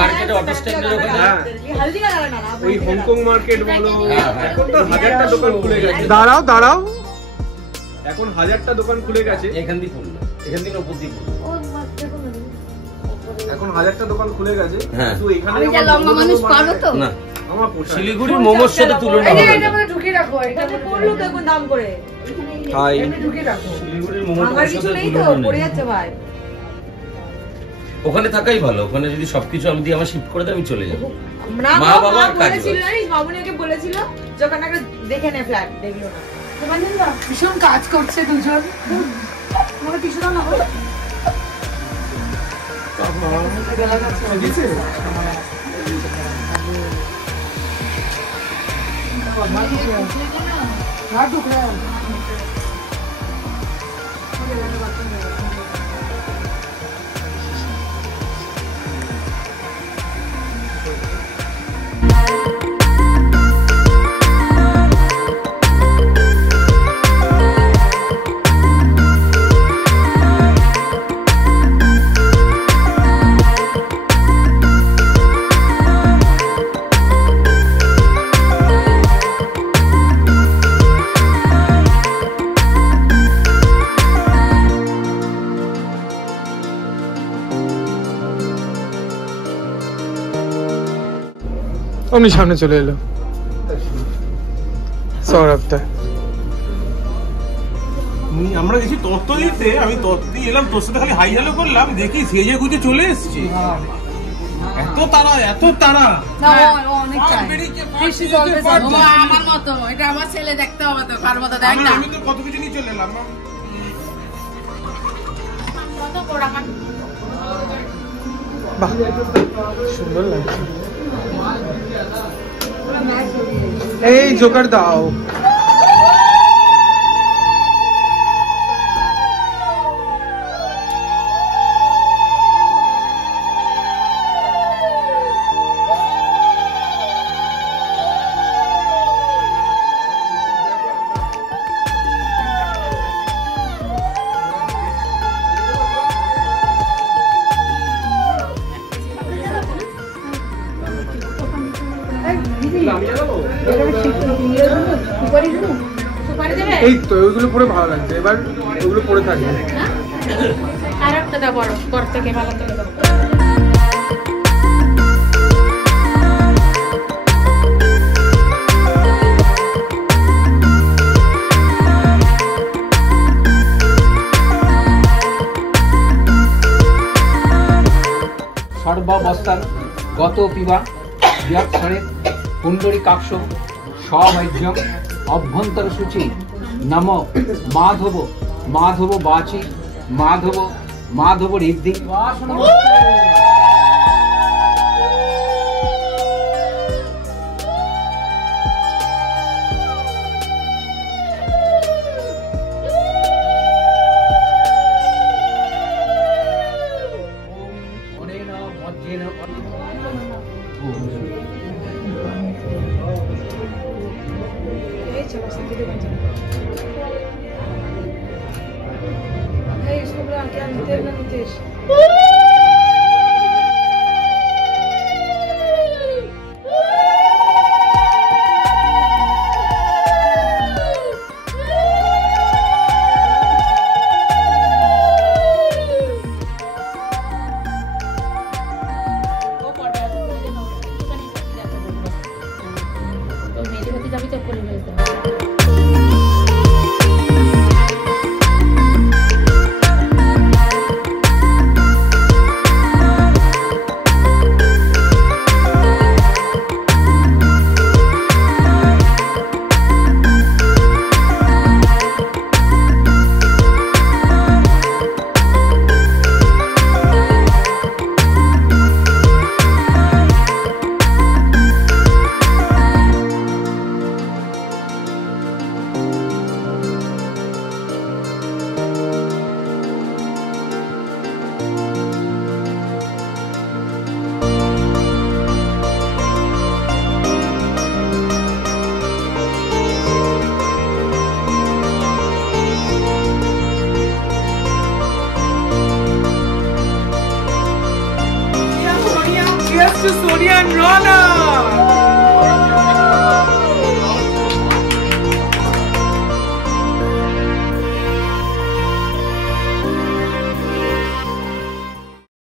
মার্কেটে অটো স্ট্যান্ডের ওখানে ওই হংকং মার্কেট বলো, এখন তো 1000টা দোকান খুলে গেছে। দাঁড়াও দাঁড়াও, এখন 1000টা দোকান খুলে গেছে। এখান দিয়ে পড়লো, এখান থেকে উপর দিয়ে পড়লো। এখন 1000টা দোকান খুলে গেছে। হ্যাঁ। তো এখানে আমি যা লম্বা মানুষ পারবো তো না, আমার পোষায়। শিলিগুড়ির মোমোর সাথে তুলনা হবে না। এটা মানে ঢুকিয়ে রাখো, এটা পড়লো তো এখন দাম করে হাই এমনি ঢুকিয়ে রাখো। শিলিগুড়ির মোমোর আমার কিছু সাথে নেই তো, তুলনা পড়ে নেই। যাচ্ছে ভাই। ওখানে থাকাই ভালো, ওখানে যদি সবকিছু আমি দিয়ে আমার শিফট করে দেয় আমি চলে যাবো। না মা বাবা মা কাজ বলেছিল করে। জানিস, মামুনিকে বলেছিল যে ওখানে একটা দেখে নে ফ্ল্যাট, দেখলো না। ভীষণ কাজ করছে দুজন। তোমাকে টিস্যু দাও না গো। অমনি সামনে চলে এলো সৌরভটা। আমরা গেছি তত্ত্ব দিতে, আমি তত্ত্ব দিয়ে এলাম, তোর সাথে খালি হাই হ্যালো করলাম, দেখি সেজে গুজে চলে এসছে। এত তারা, এত তারা। না ও অনেক চাই। This is always আমার মতো, এটা আমার ছেলে দেখতে হবে তো, কার মতো দেখ না। আমি তো কত কিছু নিয়ে চলে এলাম। বাহ সুন্দর লাগছে। এই জোকার দাও। এই তো ওইগুলো পরে ভালো লাগছে, এবার ওইগুলো পরে থাকবে। আর একটা দাও বড়, বড় থেকে ভালো থেকে দাও। সর্বাবস্থান গত পিবা বিয়াক্ষরে পুণ্ডরী কাক্ষ সবৈজ্ঞম অভ্যন্তর সূচি নম মাধব মাধব বাচি মাধব মাধব ঋদ্ধি। to Sonia and Rana.